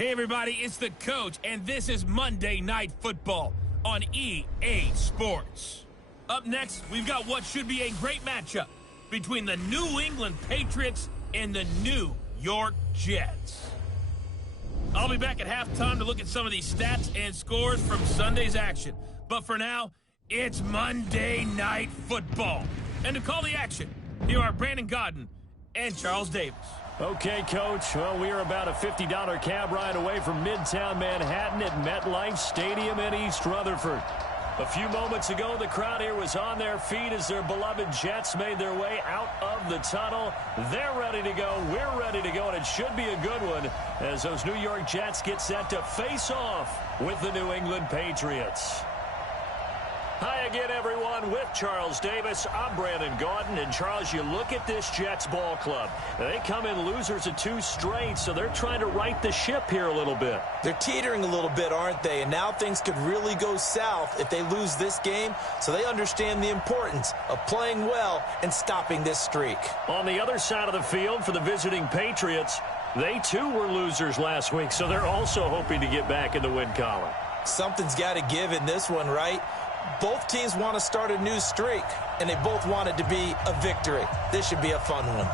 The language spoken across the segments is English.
Hey everybody, it's the coach, and this is Monday Night Football on EA Sports. Up next, we've got what should be a great matchup between the New England Patriots and the New York Jets. I'll be back at halftime to look at some of these stats and scores from Sunday's action. But for now, it's Monday Night Football. And to call the action, here are Brandon Godden and Charles Davis. Okay, Coach. Well, we are about a $50 cab ride away from Midtown Manhattan at MetLife Stadium in East Rutherford. A few moments ago, the crowd here was on their feet as their beloved Jets made their way out of the tunnel. They're ready to go. We're ready to go, and it should be a good one as those New York Jets get set to face off with the New England Patriots. Hi again, everyone. With Charles Davis, I'm Brandon Gaudin. And, Charles, you look at this Jets ball club. They come in losers of 2 straight, so they're trying to right the ship here a little bit. They're teetering a little bit, aren't they? And now things could really go south if they lose this game, so they understand the importance of playing well and stopping this streak. On the other side of the field for the visiting Patriots, they, too, were losers last week, so they're also hoping to get back in the win column. Something's got to give in this one, right? Both teams want to start a new streak, and they both want it to be a victory. This should be a fun one.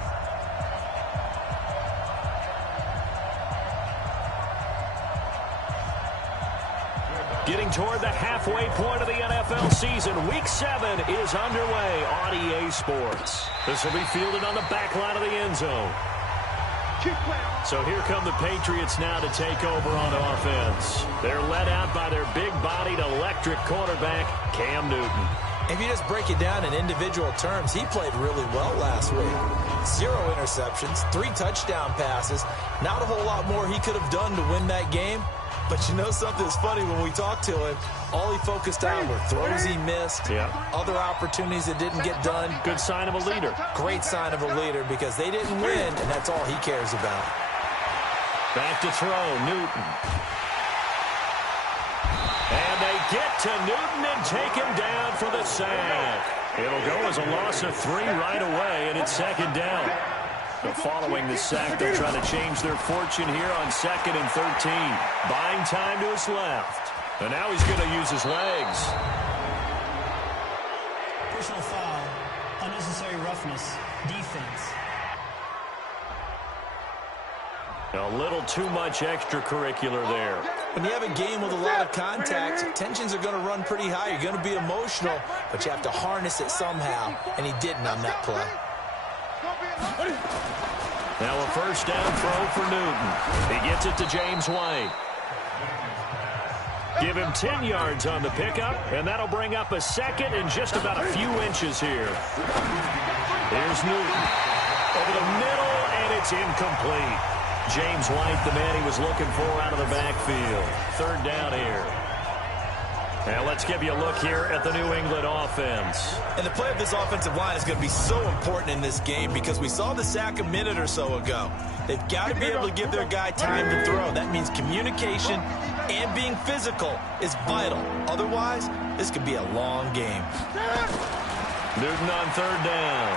Getting toward the halfway point of the NFL season, Week 7 is underway on EA Sports. This will be fielded on the back line of the end zone. So here come the Patriots now to take over on offense. They're led out by their big-bodied electric quarterback, Cam Newton. If you just break it down in individual terms, he played really well last week. 0 interceptions, 3 touchdown passes. Not a whole lot more he could have done to win that game. But you know something's funny, when we talked to him, all he focused on were throws he missed, other opportunities that didn't get done. Good sign of a leader. Great sign of a leader because they didn't win, and that's all he cares about. Back to throw, Newton. And they get to Newton and take him down for the sack. It'll go as a loss of 3 right away, and it's second down. So following the sack, they'll try to change their fortune here on 2nd and 13. Buying time to his left. And now he's going to use his legs. Personal foul, unnecessary roughness, defense. A little too much extracurricular there. When you have a game with a lot of contact, tensions are going to run pretty high. You're going to be emotional, but you have to harness it somehow, and he didn't on that play. Now a first down throw for Newton. He gets it to James White. Give him 10 yards on the pickup, and that'll bring up a second and just about a few inches here. Here's Newton. Over the middle, and it's incomplete. James White, the man he was looking for out of the backfield. 3rd down here. Now let's give you a look here at the New England offense. And the play of this offensive line is going to be so important in this game because we saw the sack a minute or so ago. They've got to be able to give their guy time to throw. That means communication and being physical is vital. Otherwise, this could be a long game. Newton on 3rd down.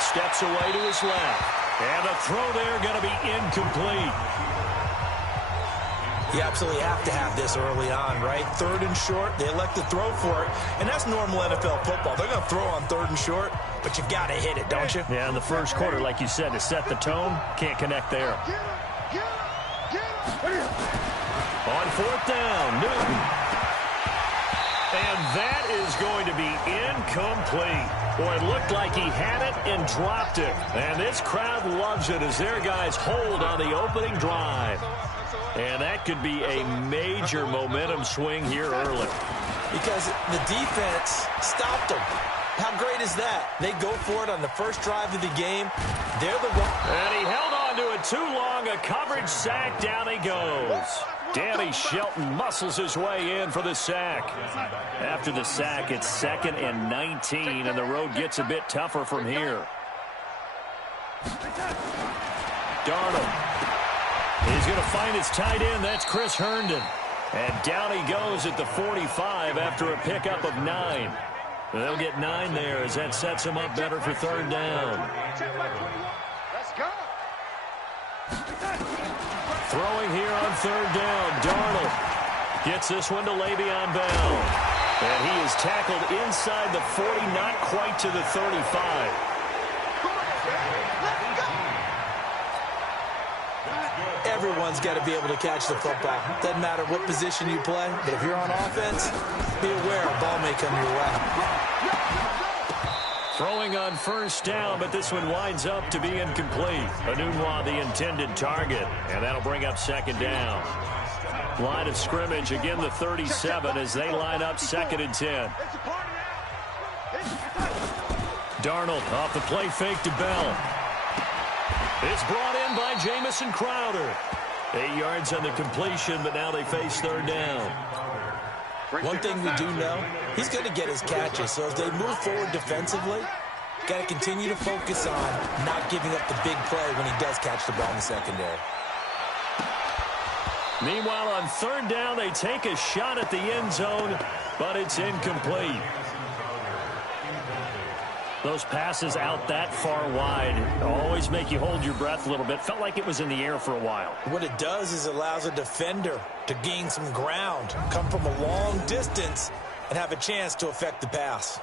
Steps away to his left. And the throw there going to be incomplete. You absolutely have to have this early on, right? 3rd and short, they elect to throw for it, and that's normal NFL football. They're going to throw on 3rd and short, but you got to hit it, don't you? Yeah, in the first quarter, like you said, to set the tone, can't connect there. On 4th down, Newton. And that is going to be incomplete. Boy, it looked like he had it and dropped it. And this crowd loves it as their guys hold on the opening drive. And that could be a major momentum swing here early. Because the defense stopped them. How great is that? They go for it on the first drive of the game. They're the one. And he held on to it too long. A coverage sack. Down he goes. Danny Shelton muscles his way in for the sack. After the sack, it's 2nd and 19, and the road gets a bit tougher from here. Darnold. He's going to find his tight end. That's Chris Herndon. And down he goes at the 45 after a pickup of 9. They'll get 9 there as that sets him up better for 3rd down. Throwing here on third down. Darnold gets this one to Le'Veon Bell. And he is tackled inside the 40, not quite to the 35. Everyone's got to be able to catch the football. Doesn't matter what position you play, but if you're on offense, be aware a ball may come your way. Throwing on first down, but this one winds up to be incomplete. Anunwa, the intended target, and that'll bring up second down. Line of scrimmage, again the 37 as they line up 2nd and 10. Darnold off the play fake to Bell. It's brought in by Jamison Crowder. 8 yards on the completion, but now they face third down. One thing we do know, he's going to get his catches. So as they move forward defensively, got to continue to focus on not giving up the big play when he does catch the ball in the secondary. Meanwhile, on third down, they take a shot at the end zone, but it's incomplete. Those passes out that far wide always make you hold your breath a little bit. Felt like it was in the air for a while. What it does is allows a defender to gain some ground, come from a long distance, and have a chance to affect the pass.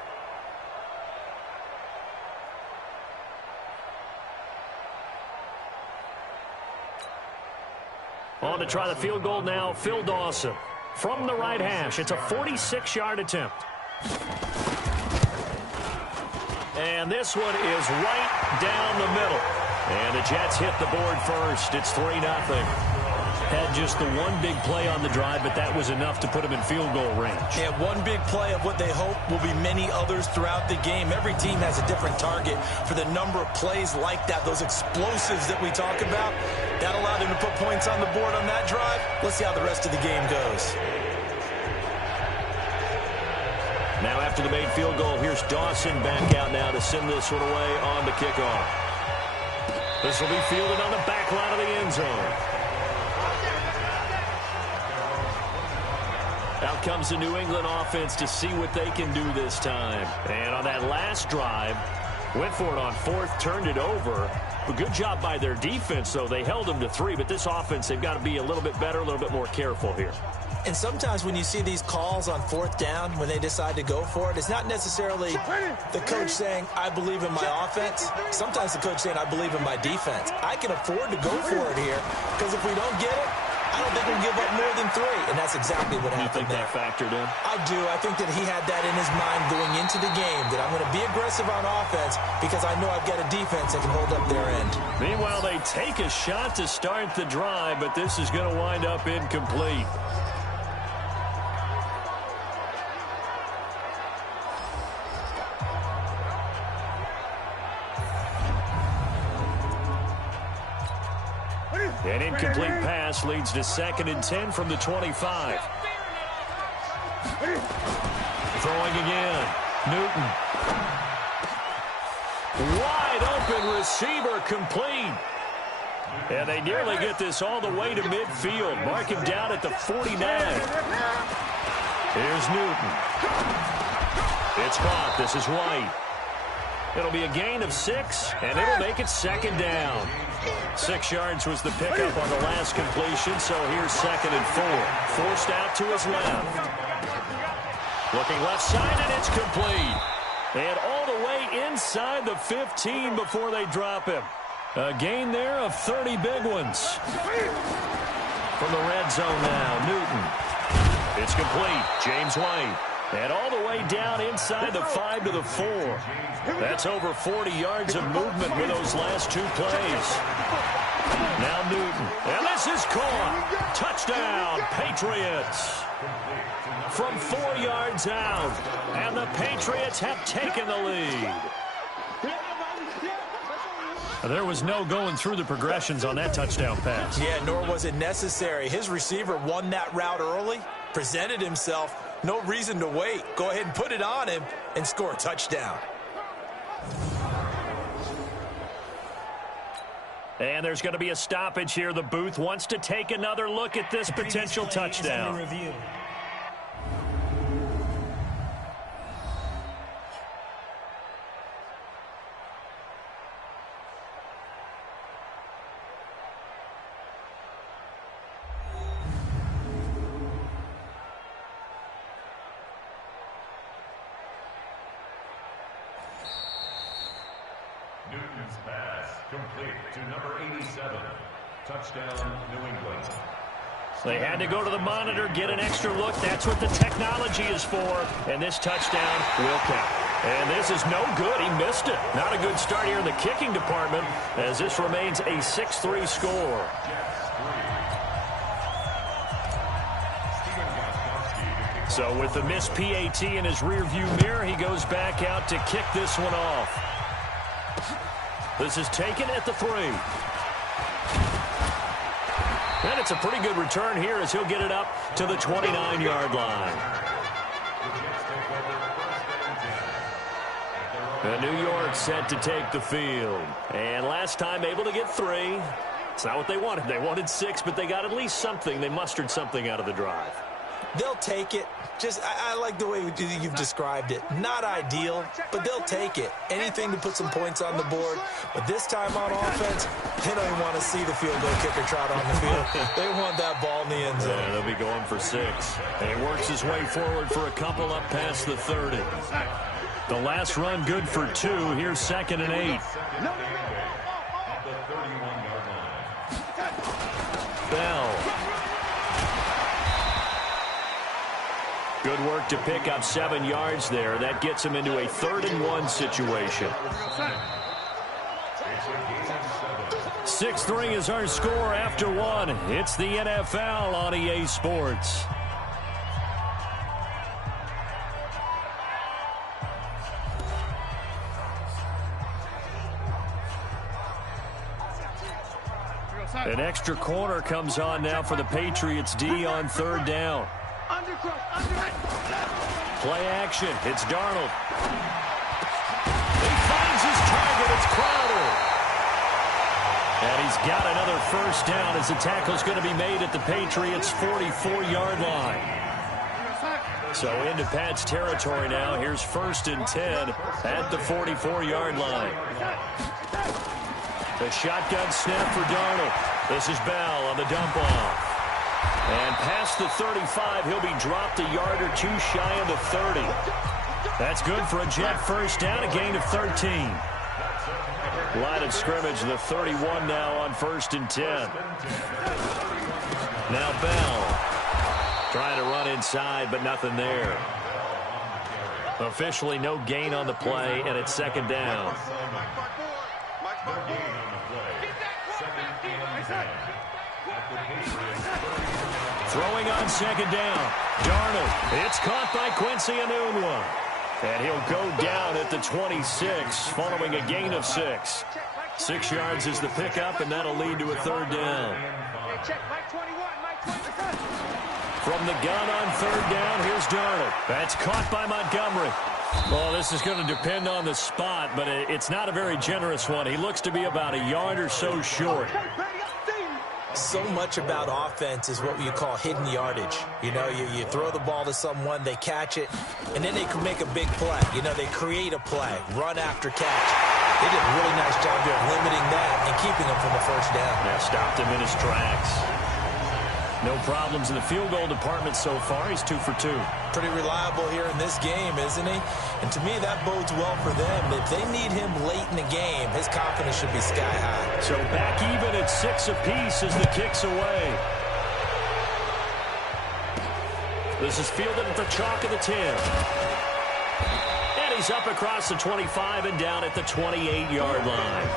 On to try the field goal now, Phil Dawson. From the right hash, it's a 46-yard attempt. And this one is right down the middle. And the Jets hit the board first. It's 3-0. Had just the one big play on the drive, but that was enough to put them in field goal range. Yeah, one big play of what they hope will be many others throughout the game. Every team has a different target for the number of plays like that, those explosives that we talk about. That allowed him to put points on the board on that drive. Let's see how the rest of the game goes. Now after the made field goal, here's Dawson back out now to send this one away on the kickoff. This will be fielded on the back line of the end zone. Out comes the New England offense to see what they can do this time. And on that last drive, went for it on fourth, turned it over. A good job by their defense, though. They held them to 3, but this offense, they've got to be a little bit better, a little bit more careful here. And sometimes when you see these calls on fourth down, when they decide to go for it, it's not necessarily the coach saying, I believe in my offense. Sometimes the coach saying, I believe in my defense. I can afford to go for it here, because if we don't get it, I don't think we'll give up more than 3, and that's exactly what happened there. You think that factored in? I do. I think that he had that in his mind going into the game, that I'm going to be aggressive on offense because I know I've got a defense that can hold up their end. Meanwhile, they take a shot to start the drive, but this is going to wind up incomplete. An incomplete pass leads to 2nd and 10 from the 25. Throwing again. Newton. Wide open receiver complete. And they nearly get this all the way to midfield. Mark him down at the 49. Here's Newton. It's caught. This is White. It'll be a gain of 6, and it'll make it 2nd down. 6 yards was the pickup on the last completion, so here's 2nd and 4. Forced out to his left. Looking left side, and it's complete. And all the way inside the 15 before they drop him. A gain there of 30 big ones. From the red zone now, Newton. It's complete. James White. And all the way down inside the 5 to the 4. That's over 40 yards of movement with those last 2 plays. Now Newton. And this is caught. Touchdown, Patriots. From 4 yards out. And the Patriots have taken the lead. There was no going through the progressions on that touchdown pass. Yeah, nor was it necessary. His receiver won that route early, presented himself. No reason to wait. Go ahead and put it on him and score a touchdown. And there's going to be a stoppage here. The booth wants to take another look at this potential touchdown. Complete to number 87. Touchdown, New England. They had to go to the monitor, get an extra look. That's what the technology is for. And this touchdown will count. And this is no good. He missed it. Not a good start here in the kicking department, as this remains a 6-3 score. So with the missed PAT in his rearview mirror, he goes back out to kick this one off. This is taken at the 3. And it's a pretty good return here as he'll get it up to the 29-yard line. And New York set to take the field. And last time able to get 3. It's not what they wanted. They wanted 6, but they got at least something. They mustered something out of the drive. They'll take it. I like the way you've described it. Not ideal, but they'll take it. Anything to put some points on the board. But this time on offense, they don't even want to see the field goal kicker trot on the field. They want that ball in the end zone. Yeah, they'll be going for 6. And he works his way forward for a couple up past the 30. The last run good for 2. Here's 2nd and 8. Bell. Good work to pick up 7 yards there. That gets him into a 3rd and 1 situation. 6-3 is our score after 1. It's the NFL on EA Sports. An extra corner comes on now for the Patriots D on 3rd down. Play action. It's Darnold. He finds his target. It's Crowder. And he's got another 1st down as the tackle's going to be made at the Patriots' 44-yard line. So into Pat's territory now. Here's 1st and 10 at the 44-yard line. The shotgun snap for Darnold. This is Bell on the dump off. And past the 35, he'll be dropped a yard or 2 shy of the 30. That's good for a Jet 1st down, a gain of 13. Line of scrimmage, the 31 now on 1st and 10. Now Bell trying to run inside, but nothing there. Officially no gain on the play, and it's 2nd down. Throwing on 2nd down. Darnold. It's caught by Quincy Enunwa. And he'll go down at the 26 following a gain of 6. 6 yards is the pickup, and that'll lead to a 3rd down. From the gun on 3rd down, here's Darnold. That's caught by Montgomery. Well, this is going to depend on the spot, but it's not a very generous one. He looks to be about a yard or so short. So much about offense is what you call hidden yardage. You know, you throw the ball to someone, they catch it, and then they can make a big play. You know, they create a play, run after catch. They did a really nice job there limiting that and keeping him from the 1st down. Yeah, stopped him in his tracks. No problems in the field goal department so far. He's 2 for 2. Pretty reliable here in this game, isn't he? And to me, that bodes well for them. If they need him late in the game, his confidence should be sky high. So back even at 6 apiece as the kick's away. This is fielded at the chalk of the 10. And he's up across the 25 and down at the 28-yard line.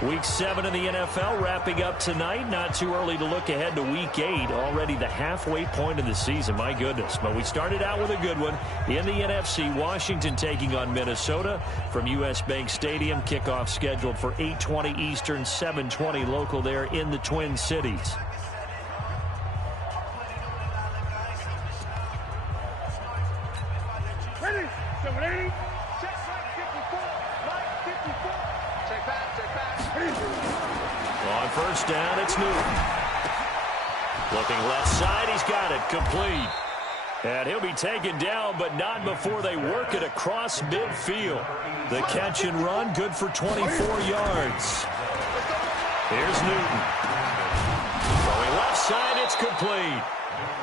Week 7 of the NFL wrapping up tonight. Not too early to look ahead to Week 8. Already the halfway point of the season. My goodness. But we started out with a good one. In the NFC, Washington taking on Minnesota from U.S. Bank Stadium. Kickoff scheduled for 8:20 Eastern, 7:20 local there in the Twin Cities. Ready? 780. Check back 54. Right 54. Check back. On 1st down, it's Newton. Looking left side, he's got it. Complete. And he'll be taken down, but not before they work it across midfield. The catch and run, good for 24 yards. Here's Newton. Going left side, That's complete.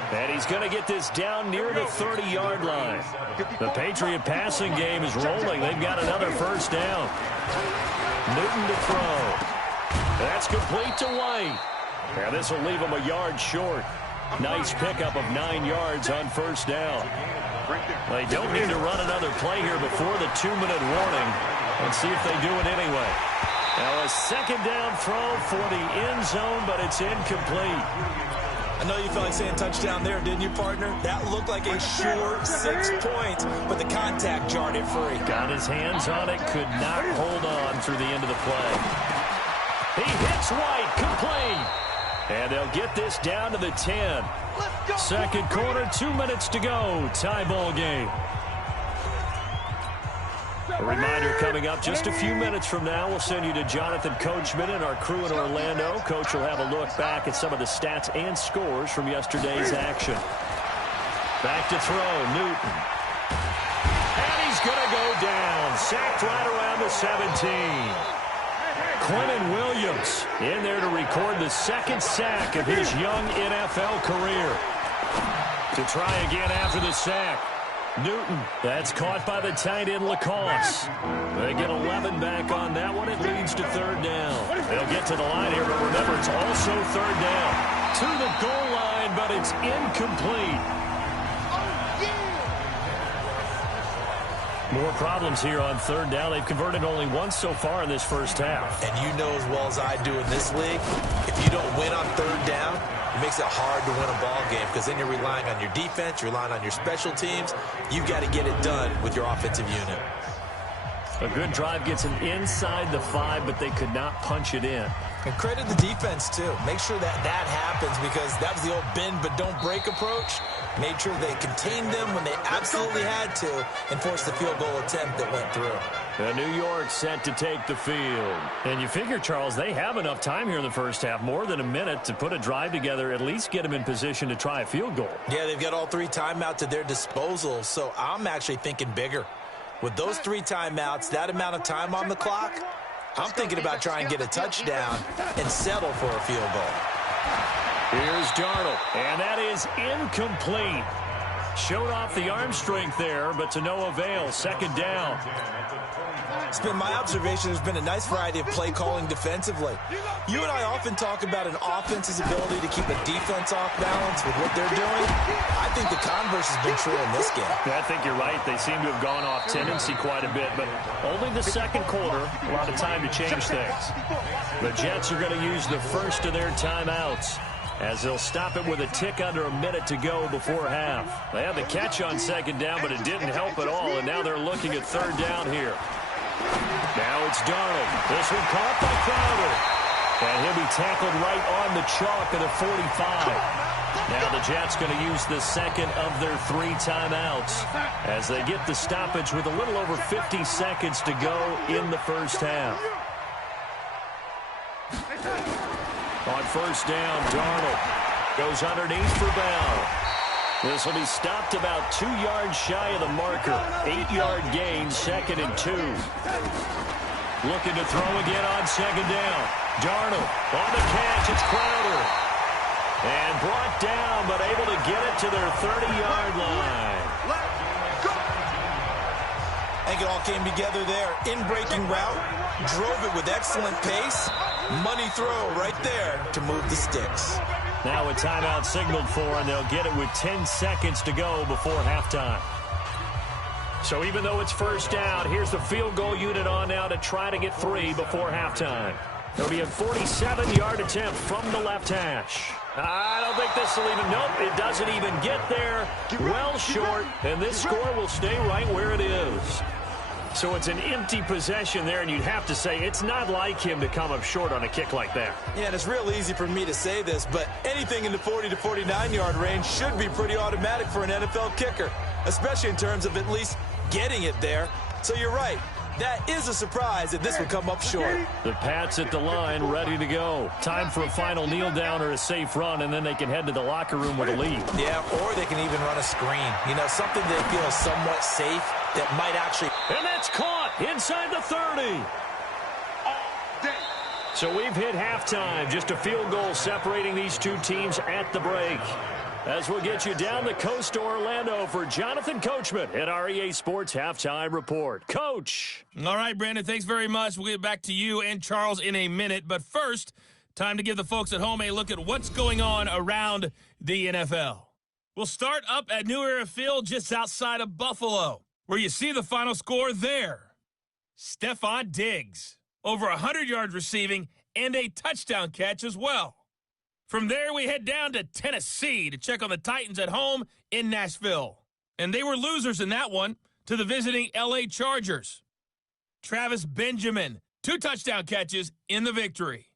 And he's going to get this down near the 30-yard line. The Patriot passing game is rolling. They've got another first down. Newton to throw. That's complete to White. And this will leave him a yard short. Nice pickup of 9 yards on first down. They don't need to run another play here before the 2-minute warning. Let's see if they do it anyway. Now a second down throw for the end zone, but it's incomplete. I know you felt like saying touchdown there, didn't you, partner? That looked like a sure 6 points, but the contact jarred it free. Got his hands on it, could not hold on through the end of the play. He hits White, complete. And they'll get this down to the 10. Second quarter, 2 minutes to go. Tie ball game. A reminder coming up just a few minutes from now. We'll send you to Jonathan Coachman and our crew in Orlando. Coach will have a look back at some of the stats and scores from yesterday's action. Back to throw, Newton. And he's going to go down. Sacked right around the 17. Quentin Williams in there to record the second sack of his young NFL career. To try again after the sack. Newton, that's caught by the tight end Lacoste. They get 11 back on that one. It leads to third down. They'll get to the line here, but remember, it's also third down. To the goal line, but it's incomplete. More problems here on third down. They've converted only once so far in this first half. And you know as well as I do in this league, if you don't win on third down, it makes it hard to win a ball game because then you're relying on your defense, you're relying on your special teams. You've got to get it done with your offensive unit. A good drive gets them inside the 5, but they could not punch it in. And credit the defense, too. Make sure that that happens because that was the old bend but don't break approach. Made sure they contained them when they absolutely had to and forced the field goal attempt that went through. New York set to take the field. And you figure, Charles, they have enough time here in the first half, more than a minute, to put a drive together, at least get them in position to try a field goal. Yeah, they've got all 3 timeouts at their disposal, so I'm actually thinking bigger. With those 3 timeouts, that amount of time on the clock, I'm thinking about trying to get a touchdown and settle for a field goal. Here's Darnold, and that is incomplete. Showed off the arm strength there, but to no avail. Second down. It's been my observation there's been a nice variety of play calling defensively. You and I often talk about an offense's ability to keep a defense off balance with what they're doing. I think the converse has been true in this game. Yeah, I think you're right. They seem to have gone off tendency quite a bit, but only the second quarter, a lot of time to change things. The Jets are going to use the first of their timeouts, as they'll stop it with a tick under a minute to go before half. They had the catch on second down, but it didn't help at all, and now they're looking at third down here. Now it's Darnold. This one caught by Crowder. And he'll be tackled right on the chalk of the 45. Now the Jets going to use the second of their 3 timeouts as they get the stoppage with a little over 50 seconds to go in the first half. On first down, Darnold goes underneath for Bell. This will be stopped about 2 yards shy of the marker. 8-yard gain, 2nd and 2. Looking to throw again on second down. Darnold on the catch. It's Crowder. And brought down, but able to get it to their 30-yard line. I think it all came together there. In-breaking route. Drove it with excellent pace. Money throw right there to move the sticks. Now a timeout signaled for, and they'll get it with 10 seconds to go before halftime. So even though it's first down, here's the field goal unit on now to try to get 3 before halftime. It'll be a 47-yard attempt from the left hash. I don't think this will even, nope, it doesn't even get there. Well short, and this score will stay right where it is. So it's an empty possession there, and you'd have to say it's not like him to come up short on a kick like that. Yeah, and it's real easy for me to say this, but anything in the 40 to 49-yard range should be pretty automatic for an NFL kicker, especially in terms of at least getting it there. So you're right. That is a surprise that this would come up short. The Pats at the line, ready to go. Time for a final kneel down or a safe run, and then they can head to the locker room with a lead. Yeah, or they can even run a screen. You know, something they feel is somewhat safe that might actually... And that's caught inside the 30. So we've hit halftime. Just a field goal separating these two teams at the break. As we'll get you down the coast to Orlando for Jonathan Coachman at our EA Sports Halftime Report. Coach. All right, Brandon, thanks very much. We'll get back to you and Charles in a minute. But first, time to give the folks at home a look at what's going on around the NFL. We'll start up at New Era Field just outside of Buffalo, where you see the final score there. Stephon Diggs, over 100 yards receiving and a touchdown catch as well. From there, we head down to Tennessee to check on the Titans at home in Nashville. And they were losers in that one to the visiting L.A. Chargers. Travis Benjamin, 2 touchdown catches in the victory.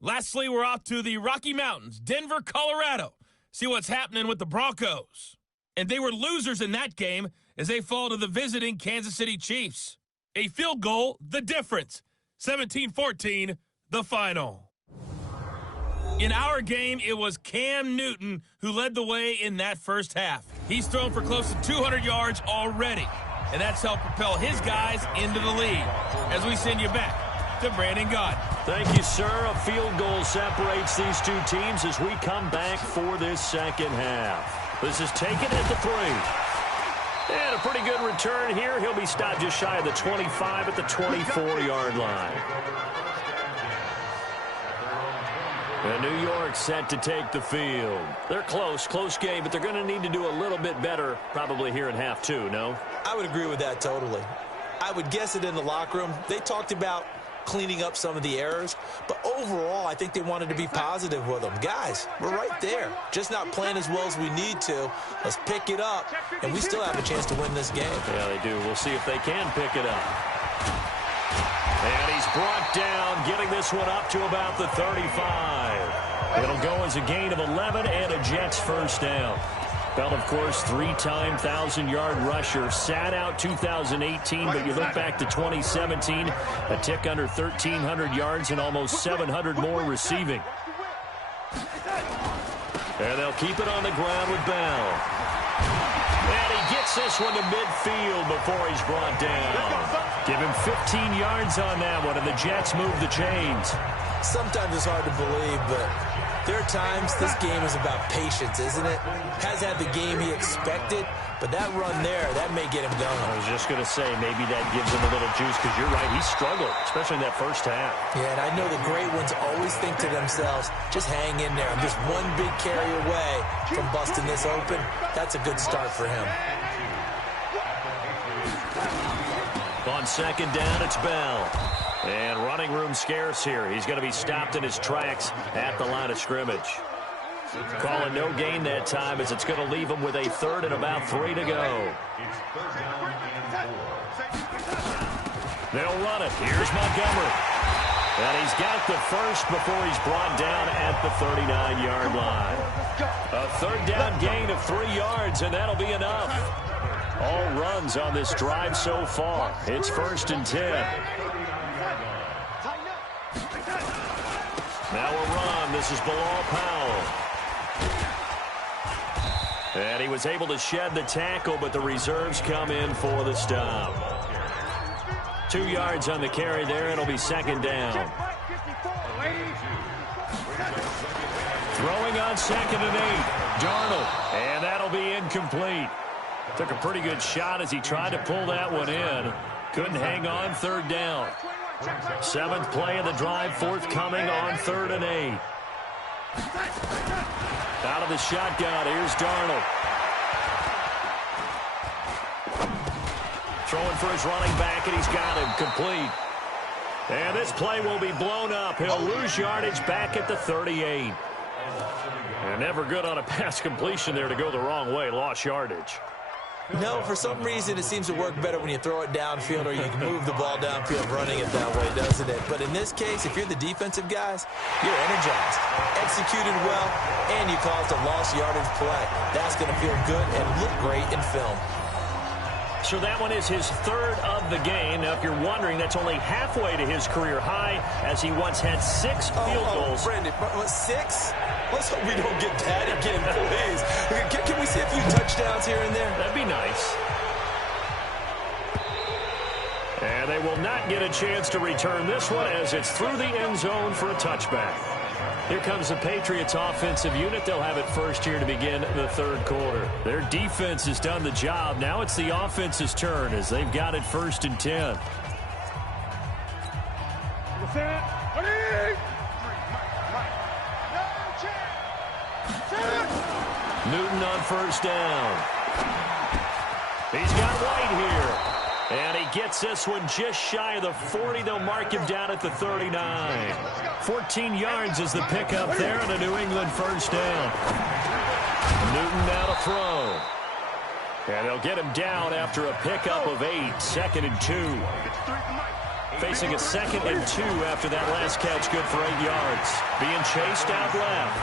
Lastly, we're off to the Rocky Mountains, Denver, Colorado. See what's happening with the Broncos. And they were losers in that game as they fall to the visiting Kansas City Chiefs. A field goal, the difference. 17-14, the final. In our game, it was Cam Newton who led the way in that first half. He's thrown for close to 200 yards already, and that's helped propel his guys into the lead. As we send you back to Brandon Gaudin. Thank you, sir. A field goal separates these two teams as we come back for this second half. This is taken at the 3. And a pretty good return here. He'll be stopped just shy of the 25 at the 24-yard line. And New York set to take the field. They're close game, but they're going to need to do a little bit better probably here in half 2, no? I would agree with that totally. I would guess it in the locker room. They talked about cleaning up some of the errors, but overall, I think they wanted to be positive with them. Guys, we're right there. Just not playing as well as we need to. Let's pick it up, and we still have a chance to win this game. Yeah, they do. We'll see if they can pick it up. And he's brought down, getting this one up to about the 35. It'll go as a gain of 11 and a Jets first down. Bell, of course, 3-time 1,000-yard rusher. Sat out 2018, but you look back to 2017, a tick under 1,300 yards and almost 700 more receiving. And they'll keep it on the ground with Bell. And he gets this one to midfield before he's brought down. Give him 15 yards on that one, and the Jets move the chains. Sometimes it's hard to believe, but there are times this game is about patience, isn't it? Has had the game he expected, but that run there, that may get him going. I was just going to say, maybe that gives him a little juice, because you're right, he struggled, especially in that first half. Yeah, and I know the great ones always think to themselves, just hang in there. I'm just one big carry away from busting this open. That's a good start for him. On second down, it's Bell. And running room scarce here. He's going to be stopped in his tracks at the line of scrimmage. Calling no gain that time as it's going to leave him with a 3rd and about 3 to go. They'll run it. Here's Montgomery. And he's got the first before he's brought down at the 39-yard line. A 3rd down gain of 3 yards, and that'll be enough. All runs on this drive so far. It's 1st and 10. Now a run. This is Bilal Powell. And he was able to shed the tackle, but the reserves come in for the stop. 2 yards on the carry there. It'll be 2nd down. Throwing on 2nd and 8. Darnold. And that'll be incomplete. Took a pretty good shot as he tried to pull that one in. Couldn't hang on 3rd down. 7th play of the drive, forthcoming on 3rd and 8. Out of the shotgun, here's Darnold. Throwing for his running back, and he's got him complete. And this play will be blown up. He'll lose yardage back at the 38. And never good on a pass completion there to go the wrong way. Lost yardage. No, for some reason it seems to work better when you throw it downfield or you can move the ball downfield running it that way, doesn't it? But in this case, if you're the defensive guys, you're energized, executed well, and you caused a lost yardage play. That's going to feel good and look great in film. So that one is his 3rd of the game. Now, if you're wondering, that's only halfway to his career high, as he once had 6 field goals. Brandon, 6? Let's hope we don't get that again, please. Can we see a few touchdowns here and there? That'd be nice. And And they will not get a chance to return this one as it's through the end zone for a touchback. Here comes the Patriots offensive unit. They'll have it first here to begin the third quarter. Their defense has done the job. Now it's the offense's turn as they've got it 1st and 10. Newton on 1st down. He's got White here. And he gets this one just shy of the 40. They'll mark him down at the 39. 14 yards is the pickup there and a New England 1st down. Newton now to throw. And they'll get him down after a pickup of 8. 2nd and 2. Facing a 2nd and 2 after that last catch, good for 8 yards. Being chased out left.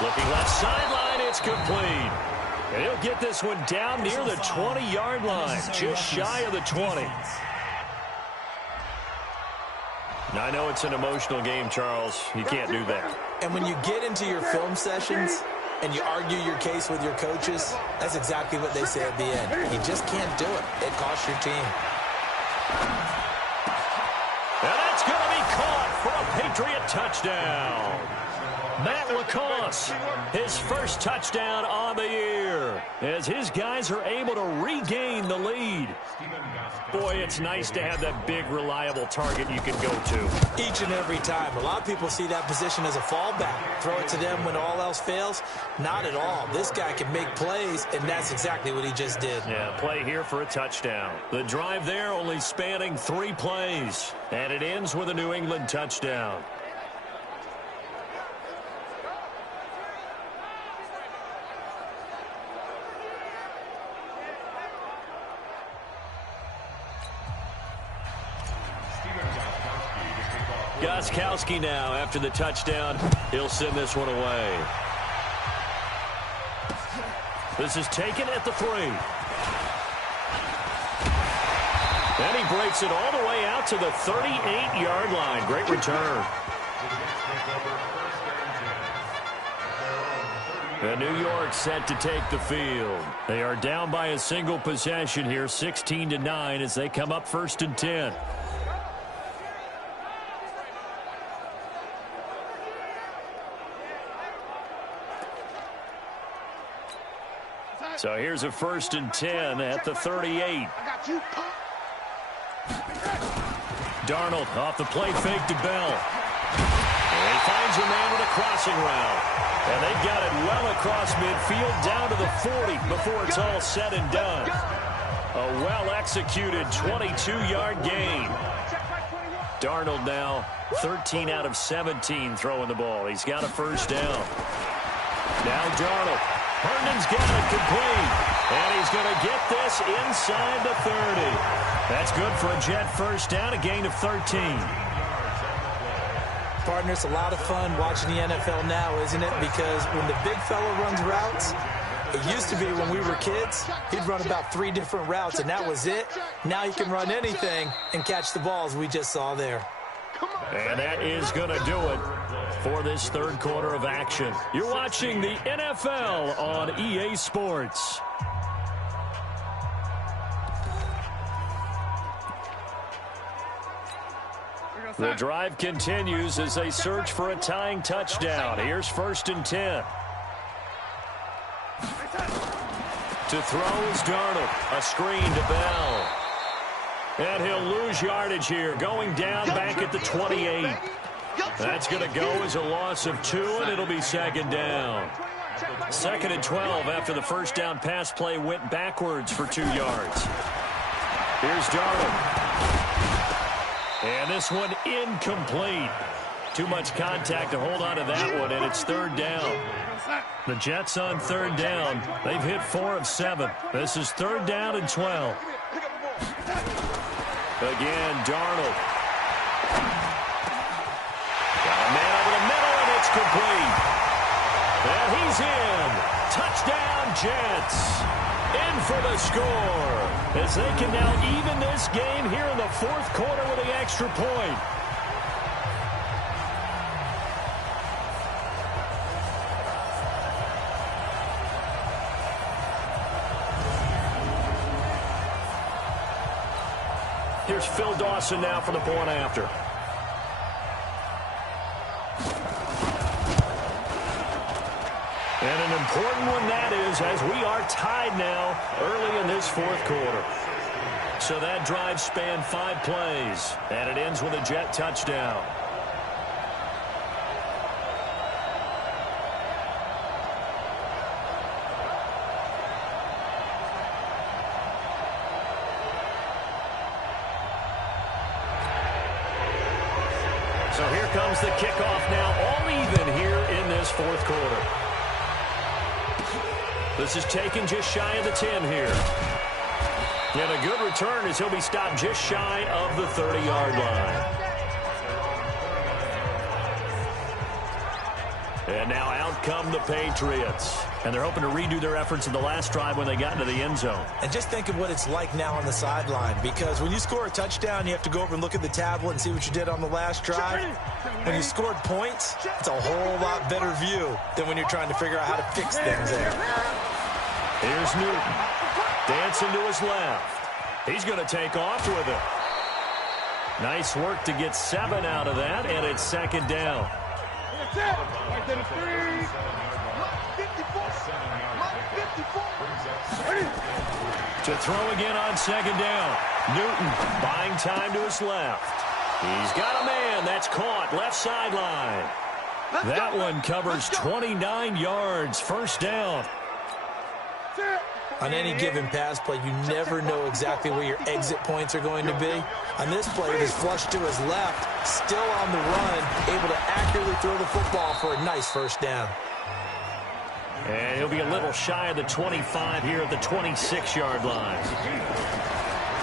Looking left sideline, it's complete. And he'll get this one down near the 20-yard line, just shy of the 20. Now, I know it's an emotional game, Charles. You can't do that. And when you get into your film sessions and you argue your case with your coaches, that's exactly what they say at the end. You just can't do it. It costs your team. And that's going to be caught for a Patriot touchdown. Matt LaCosse, his first touchdown on the year, as his guys are able to regain the lead. Boy, it's nice to have that big, reliable target you can go to. Each and every time. A lot of people see that position as a fallback. Throw it to them when all else fails. Not at all. This guy can make plays, and that's exactly what he just did. Yeah, play here for a touchdown. The drive there only spanning 3 plays, and it ends with a New England touchdown. Gostkowski now after the touchdown. He'll send this one away. This is taken at the 3. And he breaks it all the way out to the 38-yard line. Great return. And New York set to take the field. They are down by a single possession here, 16-9, as they come up 1st and 10. So here's a 1st and 10 at the 38. Darnold off the play fake to Bell. And he finds a man with a crossing route. And they've got it well across midfield down to the 40 before it's all said and done. A well-executed 22-yard gain. Darnold now 13 out of 17 throwing the ball. He's got a 1st down. Now Darnold. Herndon's got it complete. And he's going to get this inside the 30. That's good for a Jet 1st down, a gain of 13. Partner, it's a lot of fun watching the NFL now, isn't it? Because when the big fella runs routes, it used to be when we were kids, he'd run about 3 different routes, and that was it. Now he can run anything and catch the balls we just saw there. And that is going to do it for this third quarter of action. You're watching the NFL on EA Sports. The drive continues as they search for a tying touchdown. Here's 1st and 10. To throw is Darnold. A screen to Bell. And he'll lose yardage here, going down back at the 28. That's going to go as a loss of 2, and it'll be 2nd down. 2nd and 12 after the 1st down pass play went backwards for 2 yards. Here's Darnold. And this one incomplete. Too much contact to hold on to that one, and it's 3rd down. The Jets on 3rd down. They've hit 4 of 7. This is 3rd down and 12. Again, Darnold. Got a man over the middle, and it's complete. And he's in. Touchdown, Jets. In for the score. As they can now even this game here in the 4th quarter with the extra point. Phil Dawson now for the point after. And an important one that is, as we are tied now early in this fourth quarter. So that drive spanned 5 plays, and it ends with a Jet touchdown. So here comes the kickoff now, all even here in this fourth quarter. This is taken just shy of the 10 here. And a good return as he'll be stopped just shy of the 30-yard line. And now out come the Patriots. And they're hoping to redo their efforts in the last drive when they got into the end zone. And just think of what it's like now on the sideline, because when you score a touchdown, you have to go over and look at the tablet and see what you did on the last drive. When you scored points, it's a whole lot better view than when you're trying to figure out how to fix things there. Here's Newton. Dancing to his left. He's going to take off with it. Nice work to get 7 out of that, and it's second down. To throw again on second down. Newton buying time to his left. He's got a man. That's caught. Left sideline. That one covers 29 yards. First down. On any given pass play, you never know exactly where your exit points are going to be. On this play, it is flushed to his left, still on the run, able to accurately throw the football for a nice first down. And he'll be a little shy of the 25 here at the 26-yard line.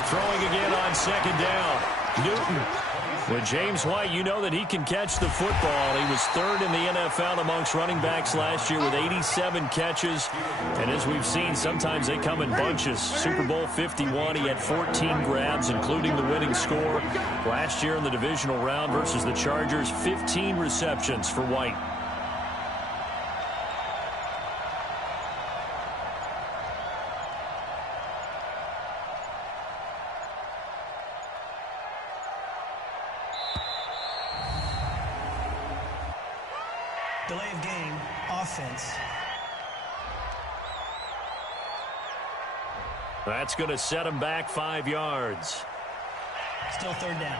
Throwing again on second down. Newton. With James White, you know that he can catch the football. He was 3rd in the NFL amongst running backs last year with 87 catches. And as we've seen, sometimes they come in bunches. Super Bowl 51, he had 14 grabs, including the winning score. Last year in the divisional round versus the Chargers, 15 receptions for White. Delay of game, offense. That's going to set him back 5 yards. Still third down.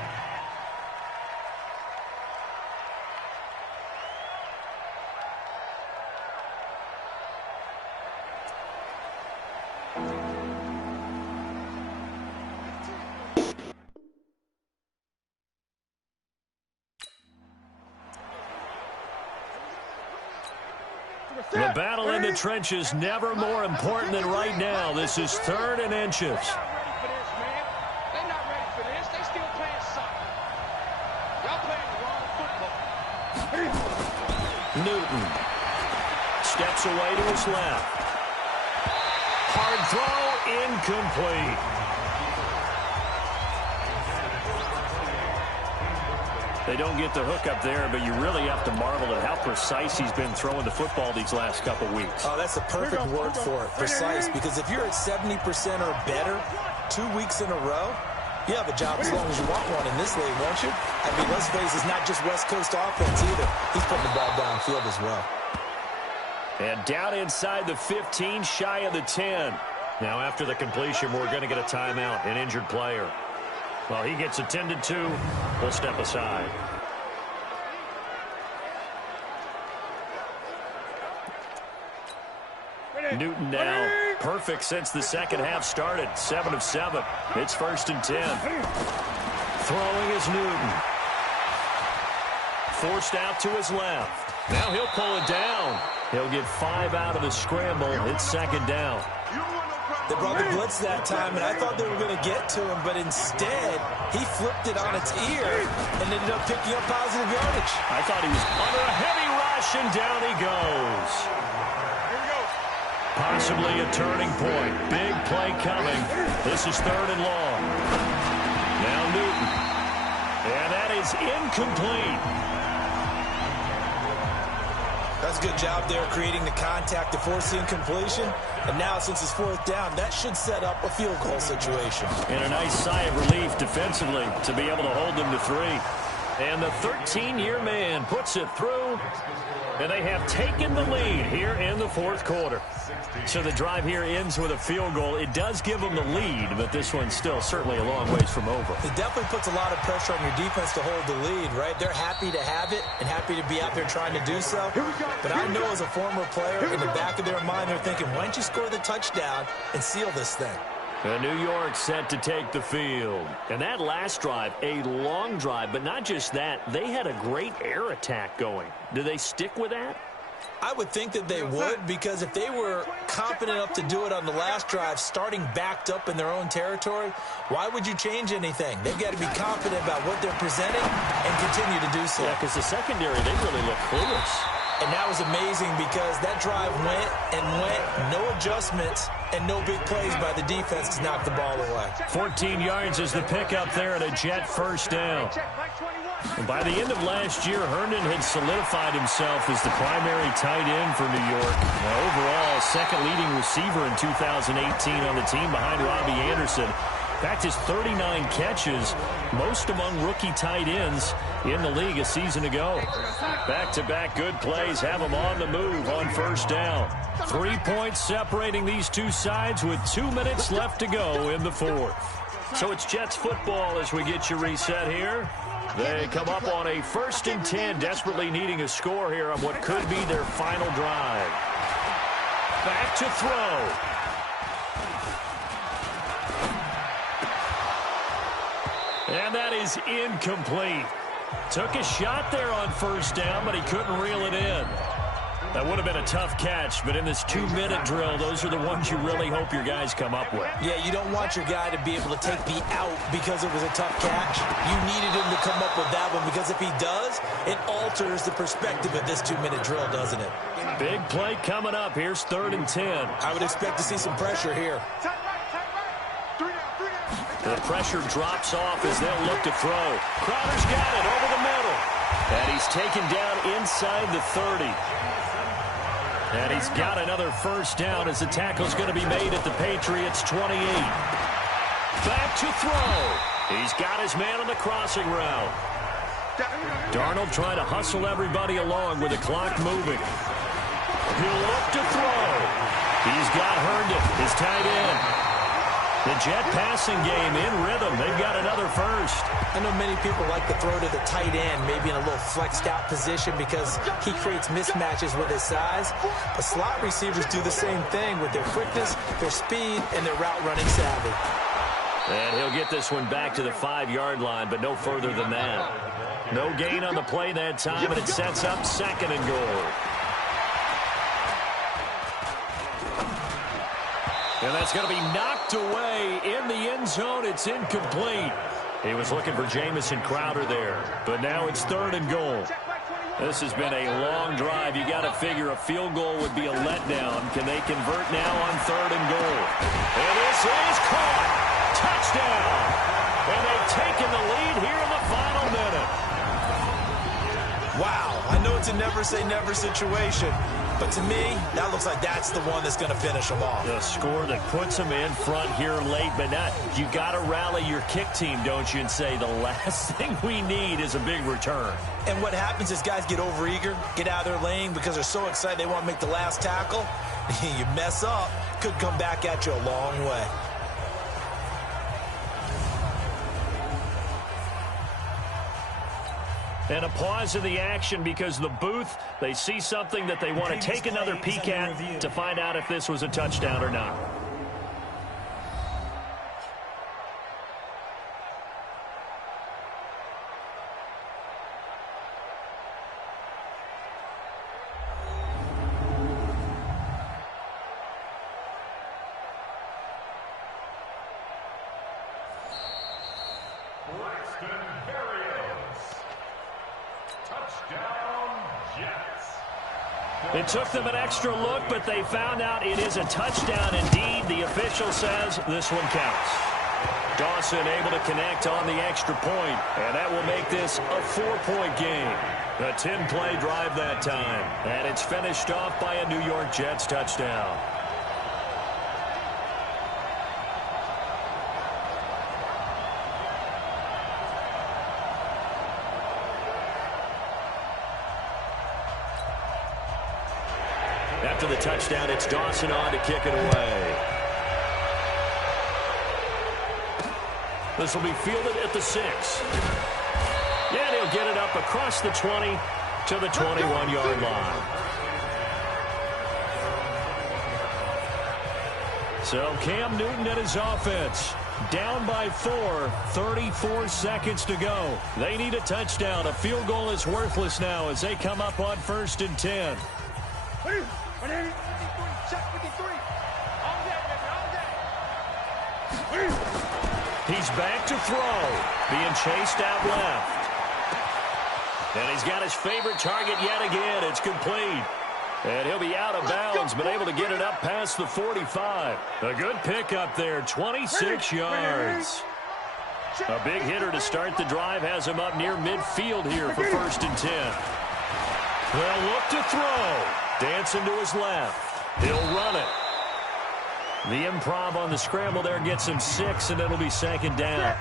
The battle in the trenches never more important than right now. This is 3rd and inches. They're not ready for this. They still playing soccer. Y'all playing the wrong football. Newton steps away to his left. Hard throw, incomplete. They don't get the hook up there, but you really have to marvel at how precise he's been throwing the football these last couple weeks. Oh, that's the perfect word for it, precise, because if you're at 70% or better 2 weeks in a row, you have a job as long as you want one in this league, won't you? I mean, let's face it, it's not just West Coast offense either. He's putting the ball downfield as well. And down inside the 15, shy of the 10. Now, after the completion, we're going to get a timeout, an injured player. Well, he gets attended to. We'll step aside. Newton now perfect since the second half started. 7 of 7. It's 1st and 10. Throwing is Newton. Forced out to his left. Now he'll pull it down. He'll get 5 out of the scramble. It's 2nd down. They brought the blitz that time, and I thought they were going to get to him, but instead, he flipped it on its ear and ended up picking up positive yardage. I thought he was under a heavy rush, and down he goes. Possibly a turning point. Big play coming. This is 3rd and long. Now Newton. And that is incomplete. That's a good job there creating the contact to force the incompletion. And now, since it's fourth down, that should set up a field goal situation. And a nice sigh of relief defensively to be able to hold them to 3. And the 13-year man puts it through. And they have taken the lead here in the fourth quarter. So the drive here ends with a field goal. It does give them the lead, but this one's still certainly a long ways from over. It definitely puts a lot of pressure on your defense to hold the lead, right? They're happy to have it and happy to be out there trying to do so. But I know as a former player, in the back of their mind, they're thinking, why don't you score the touchdown and seal this thing? And New York set to take the field. And that last drive, a long drive, but not just that, they had a great air attack going. Do they stick with that? I would think that they would, because if they were confident enough to do it on the last drive, starting backed up in their own territory, why would you change anything? They've got to be confident about what they're presenting and continue to do so. Yeah, because the secondary, they really look clueless. And that was amazing because that drive went and went, no adjustments, and no big plays by the defense to knock the ball away. 14 yards is the pickup there and a Jet first down. And by the end of last year, Herndon had solidified himself as the primary tight end for New York. Now, overall, second leading receiver in 2018 on the team behind Robbie Anderson. In fact, his 39 catches, most among rookie tight ends in the league a season ago. Back-to-back good plays have him on the move on first down. 3 points separating these two sides with 2 minutes left to go in the fourth. So it's Jets football as we get you reset here. They come up on a 1st and 10, desperately needing a score here on what could be their final drive. Back to throw. And that is incomplete. Took a shot there on first down, but he couldn't reel it in. That would have been a tough catch, but in this 2-minute drill, those are the ones you really hope your guys come up with. Yeah, you don't want your guy to be able to take the out because it was a tough catch. You needed him to come up with that one because if he does, it alters the perspective of this 2-minute drill, doesn't it? Big play coming up. Here's 3rd and 10. I would expect to see some pressure here. The pressure drops off as they'll look to throw. Crowder's got it over the middle. And he's taken down inside the 30. And he's got another first down as the tackle's going to be made at the Patriots' 28. Back to throw. He's got his man on the crossing route. Darnold trying to hustle everybody along with the clock moving. He'll look to throw. He's got Herndon, his tight end. The Jet passing game in rhythm. They've got another first. I know many people like to throw to the tight end, maybe in a little flexed out position because he creates mismatches with his size. But slot receivers do the same thing with their quickness, their speed, and their route running savvy. And he'll get this one back to the 5-yard line, but no further than that. No gain on the play that time, and it sets up 2nd and goal. And that's going to be knocked away in the end zone. It's incomplete. He was looking for Jamison Crowder there, but now it's 3rd and goal. This has been a long drive. You got to figure a field goal would be a letdown. Can they convert now on 3rd and goal? And this is caught. Touchdown. And they've taken the lead here in the final minute. Wow. I know it's a never-say-never situation, but to me, that looks like that's the one that's going to finish them off. The score that puts them in front here late, but not. You got to rally your kick team, don't you, and say the last thing we need is a big return. And what happens is guys get overeager, get out of their lane because they're so excited they want to make the last tackle. You mess up, could come back at you a long way. And a pause in the action because the booth, they see something that they want to take another peek at to find out if this was a touchdown or not. It took them an extra look, but they found out it is a touchdown indeed. The official says this one counts. Dawson able to connect on the extra point, and that will make this a 4-point game. A 10-play drive that time, and it's finished off by a New York Jets touchdown. After the touchdown, it's Dawson on to kick it away. This will be fielded at the 6. And he'll get it up across the 20 to the 21-yard line. So Cam Newton and his offense down by 4, 34 seconds to go. They need a touchdown. A field goal is worthless now as they come up on 1st and 10. He's back to throw, being chased out left. And he's got his favorite target yet again. It's complete. And he'll be out of bounds, but able to get it up past the 45. A good pickup there, 26 yards. A big hitter to start the drive has him up near midfield here for 1st and 10. They'll look to throw. Dancing to his left. He'll run it. The improv on the scramble there gets him 6, and it'll be 2nd down.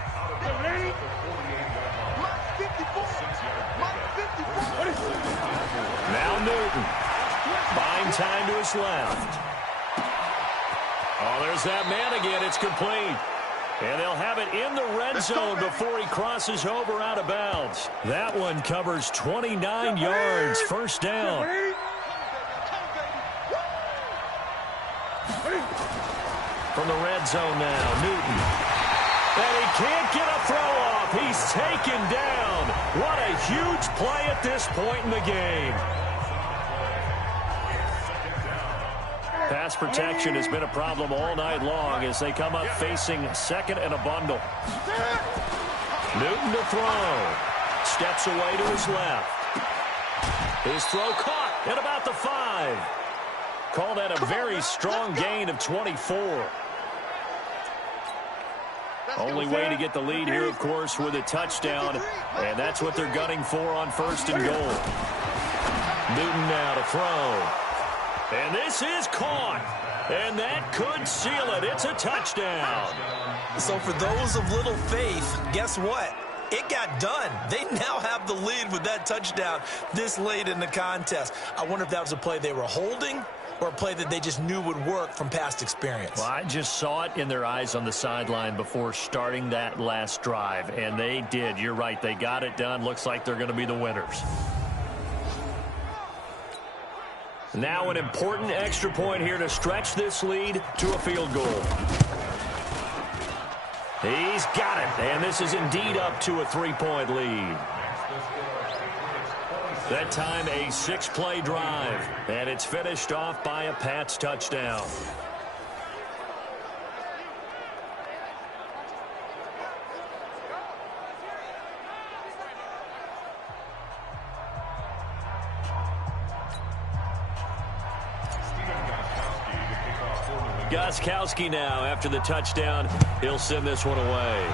Now Newton. Buying time to his left. Oh, there's that man again. It's complete. And they'll have it in the red zone before he crosses over out of bounds. That one covers 29 yards. 1st down. From the red zone now, Newton. And he can't get a throw off. He's taken down. What a huge play at this point in the game. Pass protection has been a problem all night long as they come up facing 2nd and a bundle. Newton to throw. Steps away to his left. His throw caught at about the 5. Call that a very strong gain of 24. Only way to get the lead here, of course, with a touchdown, and that's what they're gunning for on 1st and goal. Newton now to throw. And this is caught, and that could seal it. It's a touchdown. So for those of little faith, guess what? It got done. They now have the lead with that touchdown this late in the contest. I wonder if that was a play they were holding or a play that they just knew would work from past experience. Well, I just saw it in their eyes on the sideline before starting that last drive, and they did. You're right. They got it done. Looks like they're going to be the winners. Now an important extra point here to stretch this lead to a field goal. He's got it, and this is indeed up to a 3-point lead. That time a 6-play drive, and it's finished off by a Pats touchdown. Gostkowski now after the touchdown. He'll send this one away.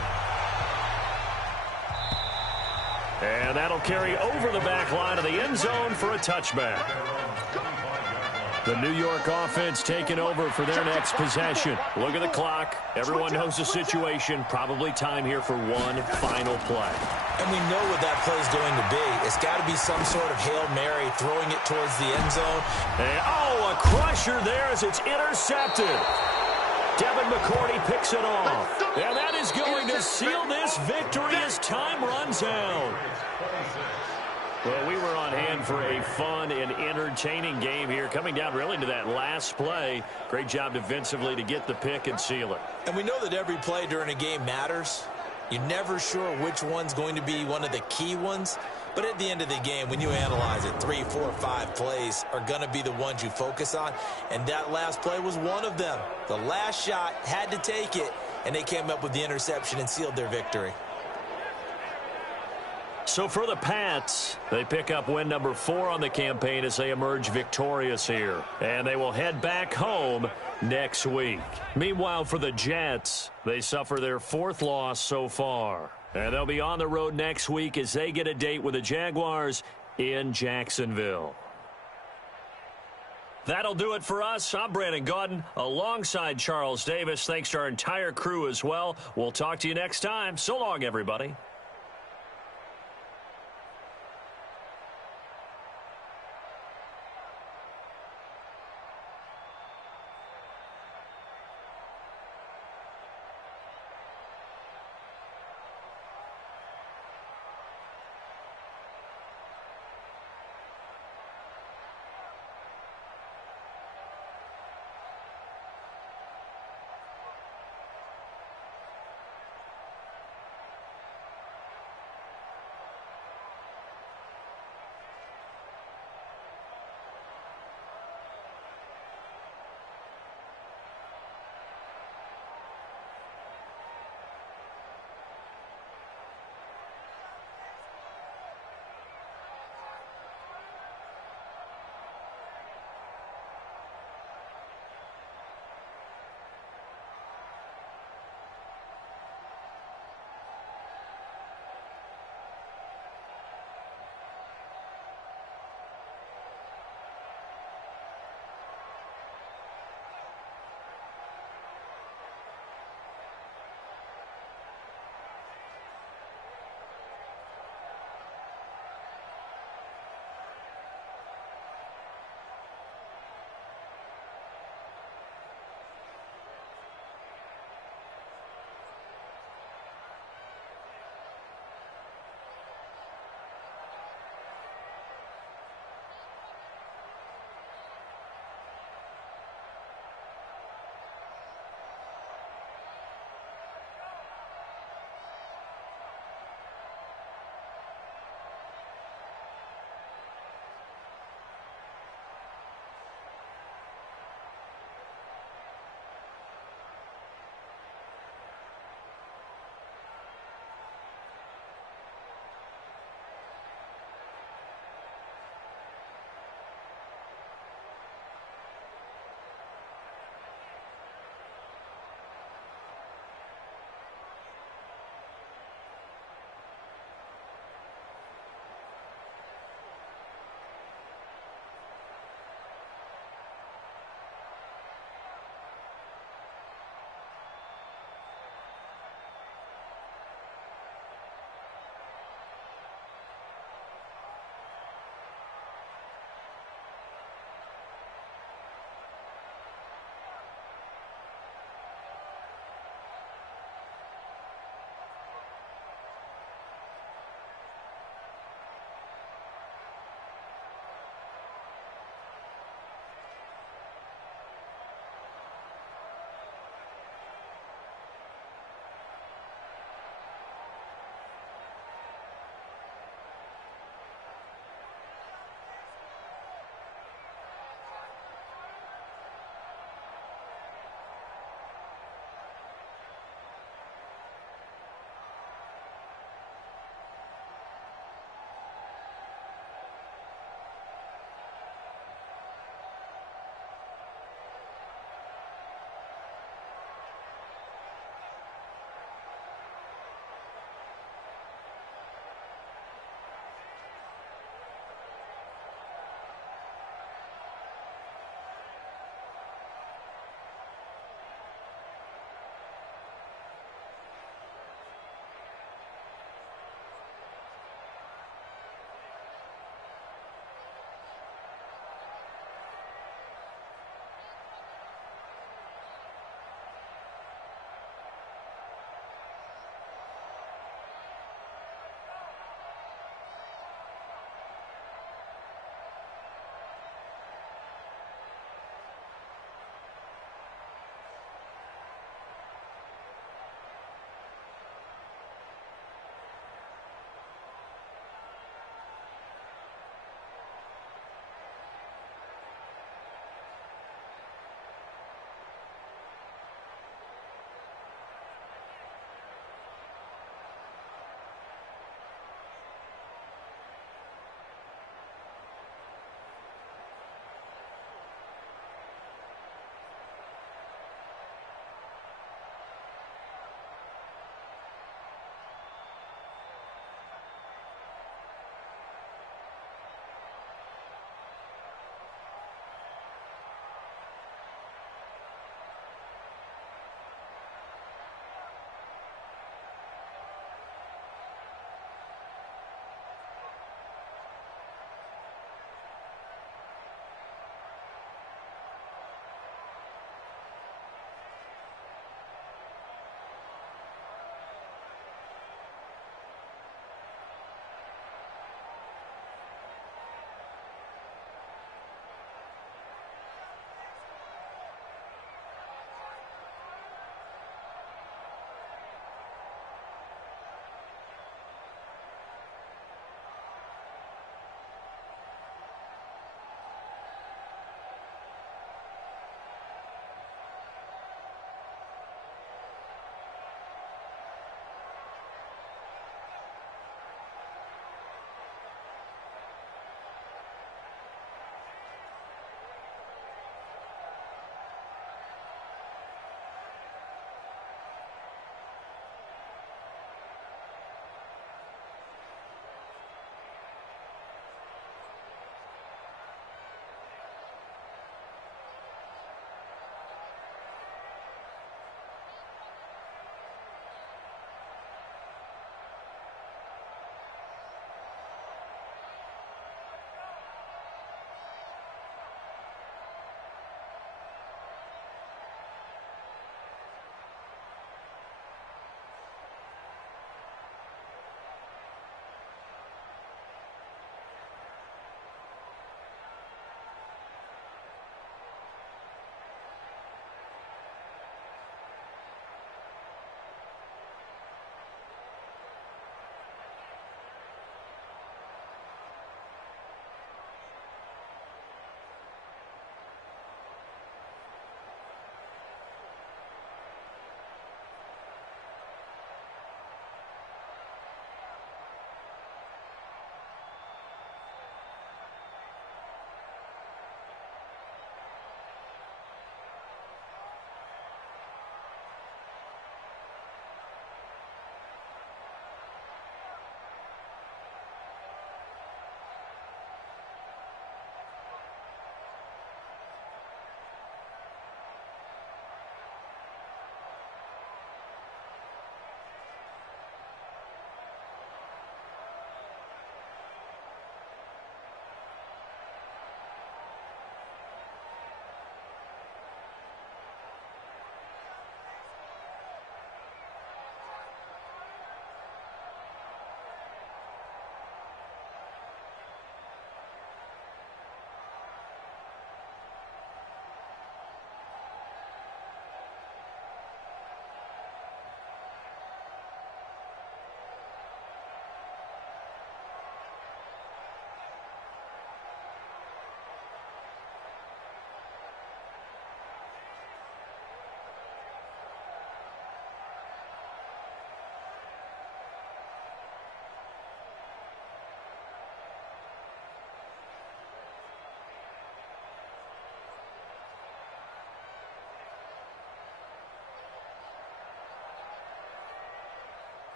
And that'll carry over the back line of the end zone for a touchback. The New York offense taking over for their next possession. Look at the clock. Everyone knows the situation. Probably time here for one final play. And we know what that play is going to be. It's got to be some sort of Hail Mary, throwing it towards the end zone. And, oh, a crusher there as it's intercepted. Devin McCourty picks it off. And that is going to seal this victory as time runs out. Well, we were on hand for a fun and entertaining game here, coming down really to that last play. Great job defensively to get the pick and seal it. And we know that every play during a game matters. You're never sure which one's going to be one of the key ones. But at the end of the game, when you analyze it, 3, 4, 5 plays are going to be the ones you focus on. And that last play was one of them. The last shot had to take it, and they came up with the interception and sealed their victory. So for the Pats, they pick up win number 4 on the campaign as they emerge victorious here. And they will head back home next week. Meanwhile, for the Jets, they suffer their 4th loss so far. And they'll be on the road next week as they get a date with the Jaguars in Jacksonville. That'll do it for us. I'm Brandon Gaudin alongside Charles Davis. Thanks to our entire crew as well. We'll talk to you next time. So long, everybody.